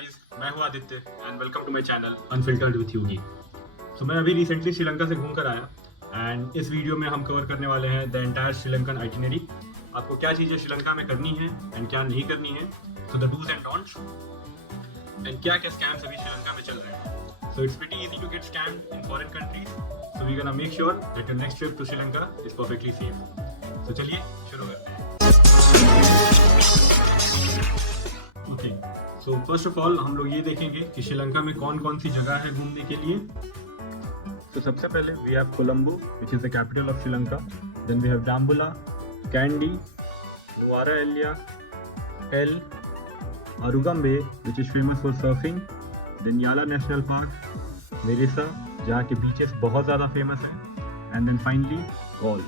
Guys, मैं हूं Aditya and welcome to my channel unfiltered with Yogi. So मैं अभी रिसेंटली श्रीलंका से घूम कर आया एंड इस वीडियो में हम कवर करने वाले हैं द एंटायर श्रीलंकन आइटिनरी। आपको क्या चीज़ें श्रीलंका में करनी है एंड क्या नहीं करनी है, so the dos and don'ts and क्या क्या स्कैम्स अभी श्रीलंका में चल रहे हैं। So it's pretty easy to get scammed in foreign countries, so we gonna make sure that your next trip to Sri Lanka is perfectly safe. So चलिए शुरू करते हैं। Okay, so first of all हम लोग ये देखेंगे कि श्रीलंका में कौन कौन सी जगह है घूमने के लिए। तो सबसे पहले we have Colombo which is the capital of Sri Lanka, then we have Dambulla, Kandy, Nuwara Eliya, Ella, Arugam Bay which is famous for surfing, then Yala national park, Mirissa जहाँ के बीचेस बहुत ज़्यादा फेमस हैं, and then finally Galle.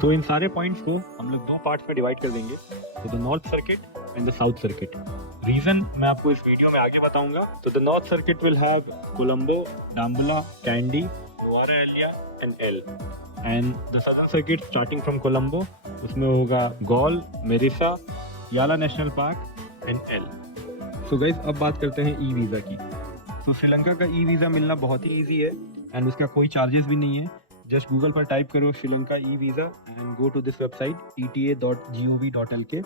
So इन सारे पॉइंट्स को हम लोग दो पार्ट्स में डिवाइड कर देंगे, तो the north circuit and the south circuit. Reason मैं आपको इस वीडियो में आगे बताऊंगा। तो the north circuit will have Colombo, Dambulla, Kandy, Nuwara Eliya and Ella, and the southern circuit starting from Colombo उसमें होगा Galle, Mirissa, Yala national park and Ella. So guys अब बात करते हैं ई वीज़ा की। तो श्रीलंका का ई वीज़ा मिलना बहुत ही ईजी है एंड उसका कोई चार्जेस भी नहीं है। जस्ट गूगल पर टाइप करो Sri Lanka e visa and go to this website eta.gov.lk।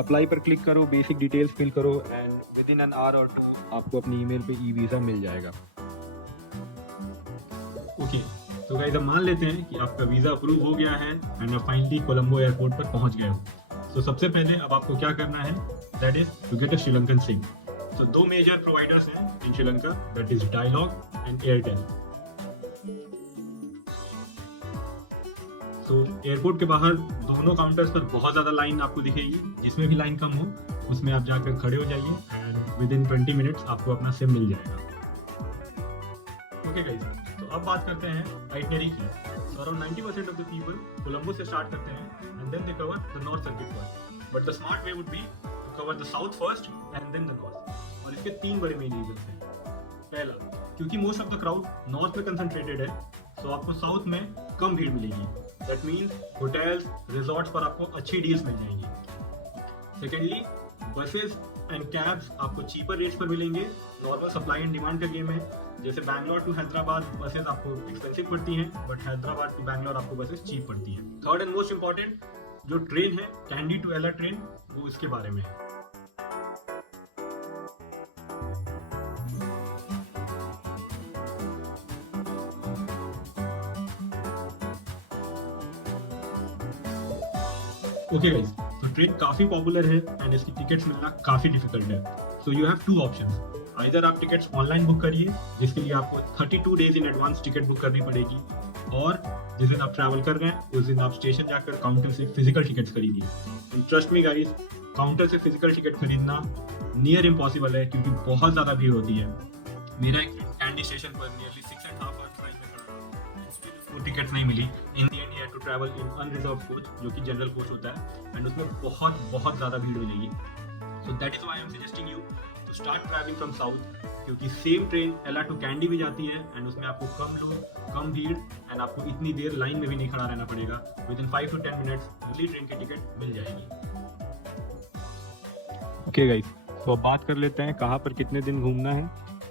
Apply पर क्लिक करो, बेसिक डिटेल्स फिल करो and within an hour और टू आपको अपनी ईमेल पे ई वीज़ा मिल जाएगा। ओके, तो गाइस अब मान लेते हैं कि आपका वीज़ा अप्रूव हो गया है एंड आप फाइनली कोलंबो एयरपोर्ट पर पहुंच गए हो। तो सबसे पहले अब आपको क्या करना है, that is to get a Sri Lankan sim. तो दो मेजर प्रोवाइडर्स हैं in Sri Lanka, that is Dialog and Airtel. तो एयरपोर्ट के बाहर दोनों काउंटर्स पर बहुत ज़्यादा लाइन आपको दिखेगी, जिसमें भी लाइन कम हो उसमें आप जाकर खड़े हो जाइए एंड विद इन 20 मिनट्स आपको अपना सिम मिल जाएगा। ओके गाइस, तो अब बात करते हैं आइटिनरी की। So around 90% of the people Colombo से स्टार्ट करते हैं and then they cover the north circuit first, but the smart way would be to cover the south first and then the north. और इसके तीन बड़े मेन रीजंस हैं। पहला, क्योंकि most of the crowd north में कंसंट्रेटेड है, so आपको साउथ में कम भीड़ मिलेगी। दैट मीन्स होटल्स, रिजॉर्ट्स पर आपको अच्छी डील्स मिल जाएंगी। सेकेंडली, बसेस एंड कैब्स आपको चीपर रेट्स पर मिलेंगे। नॉर्मल सप्लाई एंड डिमांड का गेम है। जैसे बैंगलोर टू हैदराबाद बसेस आपको एक्सपेंसिव पड़ती हैं, बट हैदराबाद टू बैंगलोर आपको बसेस चीप पड़ती हैं। थर्ड एंड मोस्ट इंपॉर्टेंट, जो ट्रेन है कैंडी टू एला ट्रेन, वो इसके बारे में है। ओके गाइस, तो ट्रेन काफ़ी पॉपुलर है एंड इसकी टिकट्स मिलना काफ़ी डिफिकल्ट है। सो you have two options. Either आप टिकट्स ऑनलाइन बुक करिए, जिसके लिए आपको 32 days in advance ticket book करनी पड़ेगी, और जिस दिन आप ट्रैवल कर रहे हैं उस दिन आप स्टेशन जाकर काउंटर से फिजिकल टिकट्स खरीदिए। And trust me guys, counter से फिजिकल टिकट खरीदना नियर इम्पॉसिबल है, क्योंकि बहुत ज़्यादा भीड़ होती है। मेरा एक फ्रेंड कैंडी स्टेशन पर नियरली 6.5 आवर्स लाइन में खड़ा रहा, टिकट नहीं मिली। In the end he had to travel in unreserved coach, जो कि जनरल कोच होता है, एंड उसमें बहुत ज़्यादा भीड़ मिलेगी। So that is why I am suggesting you to start travelling from south, क्योंकि same train Ella to Kandy भी जाती है एंड उसमें आपको कम लोग, कम भीड़ एंड आपको इतनी देर लाइन में भी नहीं खड़ा रहना पड़ेगा। विद इन 5 to 10 मिनट्स अगली ट्रेन की टिकट मिल जाएगी। ओके गाइस, तो अब बात कर लेते हैं कहाँ पर कितने दिन घूमना है।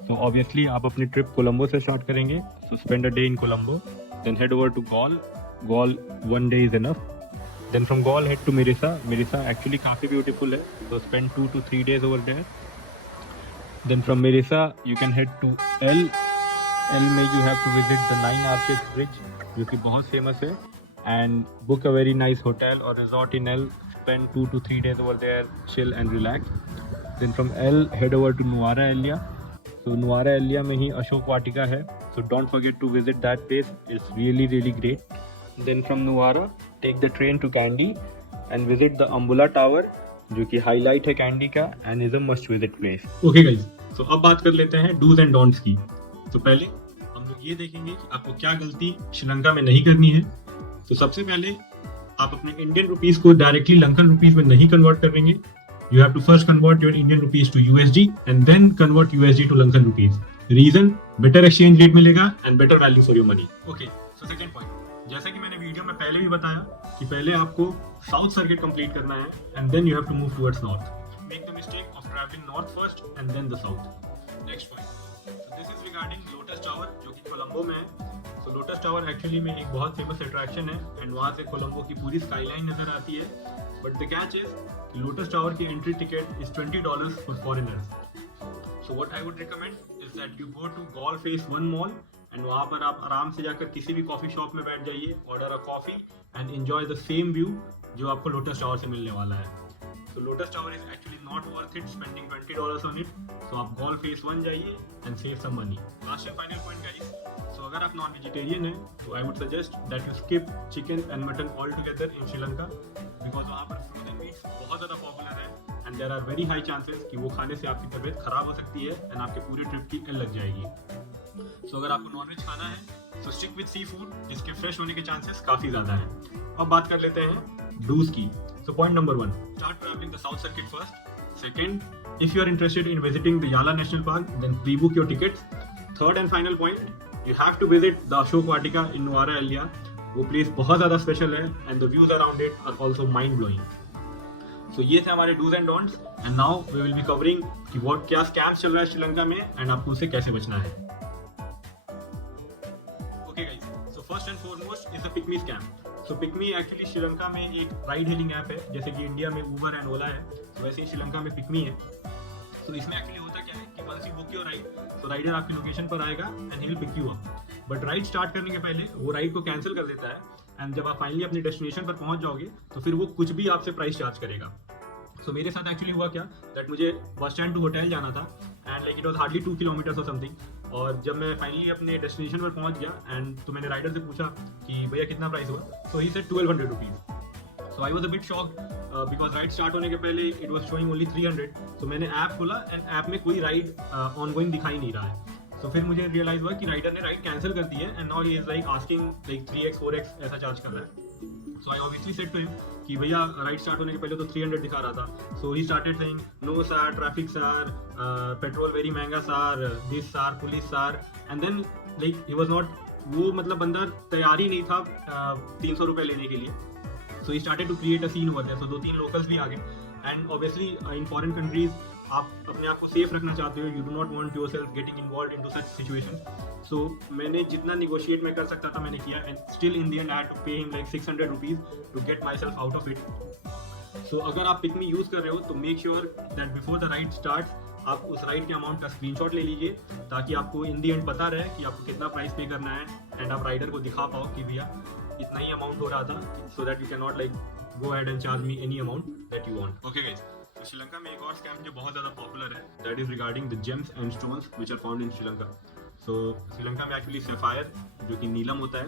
तो ऑब्वियसली आप अपनी ट्रिप कोलंबो से स्टार्ट करेंगे, so spend a day in Colombo, then head over to Galle, 1 day is enough. Then from Gaul head to Mirissa. Mirissa actually काफ़ी beautiful है, so spend 2 to 3 days over there. Then from Mirissa you can head to El. El में you have to visit the 9 Arches Bridge, जो कि बहुत famous है, and book a very nice hotel or resort in El. Spend 2 to 3 days over there, chill and relax. Then from El head over to Nuara Elia. So Nuara Elia में ही अशोक वाटिका है, so don't forget to visit that place. It's really great. Then from Nuara take the train to Kandy and visit the Ambula Tower, जो कि highlight है candy का and is a must visit place. Okay guys, so अब बात कर लेते हैं do's and don'ts की। तो पहले हम लोग ये देखेंगे कि आपको क्या गलती श्रीलंका में नहीं करनी है। तो सबसे पहले आप अपने इंडियन रुपीस को डायरेक्टली लंकन रुपीस में नहीं कन्वर्ट करेंगे। You have to first convert your Indian rupees to USD and then convert USD to Lankan rupees. Reason, better exchange rate मिलेगा and better value for your money. Okay, so second point, जैसा कि मैंने video में पहले भी बताया कि पहले आपको साउथ सर्किट कंप्लीट करना है and then you have to move towards north. Make the mistake of have been north first and then the south. Next point. So this is regarding Lotus Tower जो कि कोलंबो में है. So Lotus Tower actually में एक बहुत famous attraction है and वहाँ से कोलंबो की पूरी स्काईलाइन नजर आती है. बट द कैच इज कि लोटस टावर की entry ticket is $20 for foreigners. So what I would recommend is that you go to Galle face 1 mall and वहाँ पर आप आराम से जाकर किसी भी कॉफी शॉप में बैठ जाइए, order a coffee and enjoy the same view जो आपको लोटस टावर से मिलने वाला है. So Lotus Tower is actually not worth it spending $20 on it. So आप Golf Phase 1 जाइए and save some money. Last and final point guys. So अगर आप नॉन वेजिटेरियन हैं तो I would suggest that you skip chicken and mutton altogether in Sri Lanka because वहाँ पर frozen meats बहुत ज़्यादा पॉपुलर है and there are very high chances कि वो खाने से आपकी तबीयत खराब हो सकती है and आपके पूरे ट्रिप की एल लग जाएगी. So अगर आपको नॉन वेज खाना है तो स्टिक विद सी फूड जिसके फ्रेश होने के चांसेस काफ़ी ज़्यादा हैं. अब बात कर लेते हैं डूज की. So point number 1, start traveling the South Circuit first. Second, if you are interested in visiting the Yala National Park, then pre-book your tickets. Third and final point, you have to visit the Ashok Vatika in Nuwara Eliya. वो place बहुत ज़्यादा special है and the views around it are also mind blowing. So ये थे हमारे do's and don'ts and now we will be covering कि क्या scams चल रहा है श्रीलंका में and आपको उससे कैसे बचना है. Okay guys, so first and foremost is the Pick Me scam. So Pick Me actually Sri Lanka में एक राइड हेलिंग ऐप है, जैसे कि इंडिया में ऊबर एंड ओला है, तो वैसे ही श्रीलंका में Pick Me है. तो इसमें एक्चुअली होता क्या है कि once you book your ride तो राइडर आपकी लोकेशन पर आएगा and he will pick you up. But ride start करने के पहले वो राइड को कैंसिल कर देता है एंड जब आप फाइनली अपनी डेस्टिनेशन पर पहुंच जाओगे तो फिर वो कुछ भी आपसे प्राइस चार्ज करेगा. सो मेरे साथ एक्चुअली हुआ क्या दैट मुझे बस स्टैंड टू होटल जाना था and like it was hardly 2 kilometres और समथिंग. और जब मैं फाइनली अपने डेस्टिनेशन पर पहुंच गया एंड तो मैंने राइडर से पूछा कि भैया कितना प्राइस हुआ. So he said 1200 rupees. So I was a bit shocked because ride start होने के पहले it was showing only 300. So मैंने ऐप खोला एंड ऐप में कोई राइड ऑनगोइंग दिखाई नहीं रहा है. तो फिर मुझे रियलाइज हुआ कि राइडर ने राइड कैंसिल कर दी है and now he is like asking like 3x 4x ऐसा चार्ज कर रहा है. So I obviously said to him कि भैया राइड स्टार्ट होने के पहले तो 300 दिखा रहा था. So he started saying no sir, traffic sir, petrol very महंगा sir, this sir, police sir and then like he was not, वो मतलब बंदा तैयार ही नहीं था 300 रुपये लेने के लिए. So he started to create a scene over there. So 2-3 locals भी आ गए and obviously in foreign countries आप अपने आप को सेफ रखना चाहते हो, you do not want yourself getting involved into such situations. So मैंने जितना निगोशिएट मैं कर सकता था मैंने किया and still in the end I had to pay him like 600 rupees to get myself out of it. So अगर आप पिक मी यूज़ कर रहे हो तो make sure that before the ride starts आप उस राइड के amount का स्क्रीनशॉट ले लीजिए ताकि आपको इन दी एंड पता रहे कि आपको कितना प्राइस पे करना है एंड आप राइडर को दिखा पाओ कि भैया इतना ही अमाउंट हो रहा था, so that you can not like go ahead and charge me any amount that you want. Okay guys, तो श्रीलंका में एक और स्कैम जो बहुत ज़्यादा पॉपुलर है that is regarding the gems and stones which are found in Sri Lanka. So Sri Lanka में actually sapphire जो कि नीलम होता है,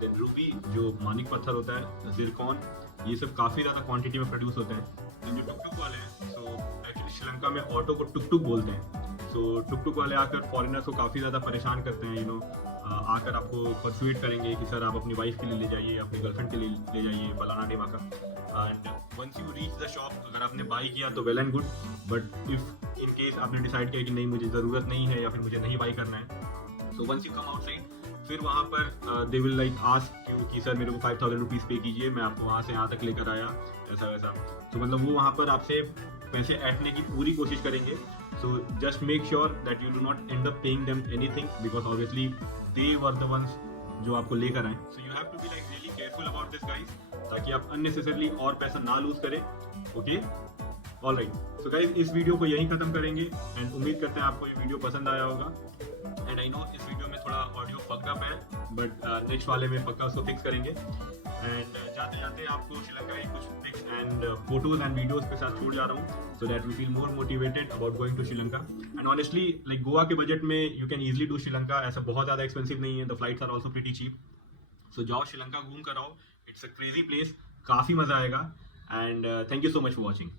देन रूबी जो मानिक पत्थर होता है, जिरकॉन, ये सब काफ़ी ज़्यादा क्वांटिटी में प्रोड्यूस होते हैं. जो टुक टुक वाले हैं, सो एक्चुअली श्रीलंका में ऑटो को टुक टुक बोलते हैं. सो टुक टुक वाले आकर फॉरेनर्स को काफ़ी ज़्यादा परेशान करते हैं. यू नो आकर आपको परसुएट करेंगे कि सर आप अपनी वाइफ के लिए ले जाइए, अपनी गर्लफ्रेंड के लिए ले जाइए फलाना डेमा का. And once you reach the shop, अगर आपने बाई किया तो well and good, but if in case आपने डिसाइड किया कि नहीं मुझे ज़रूरत नहीं है या फिर मुझे नहीं बाई करना है, so once you come outside फिर वहाँ पर they will like ask you कि सर मेरे को 5000 रुपीज़ पे कीजिए, मैं आपको वहाँ से यहाँ तक लेकर आया, ऐसा वैसा. तो मतलब वो वहाँ पर आपसे पैसे ऐंठने की पूरी कोशिश करेंगे. So just make sure that you do not end up paying them anything because obviously they were the ones जो आपको लेकर आए. So you have to be like really careful about this guys ताकि आप अननेसेसरली और पैसा ना lose करें. Okay, alright. सो गाइस इस वीडियो को यहीं खत्म करेंगे एंड उम्मीद करते हैं आपको ये वीडियो पसंद आया होगा. एंड आई नो इस वीडियो में थोड़ा ऑडियो फक्ड अप है बट नेक्स्ट वाले में पक्का उसको फिक्स करेंगे. एंड जाते जाते आपको श्रीलंका की कुछ pics and photos and videos के साथ छोड़ जा रहा हूँ so that we feel more motivated about going to Sri Lanka. And honestly like Goa के बजट में you can easily do Sri Lanka. ऐसा बहुत ज़्यादा एक्सपेंसिव नहीं है. The flights are also pretty cheap. So जाओ श्रीलंका घूम कर आओ. इट्स अ क्रेजी प्लेस, काफ़ी मज़ा आएगा. And thank you so much for watching.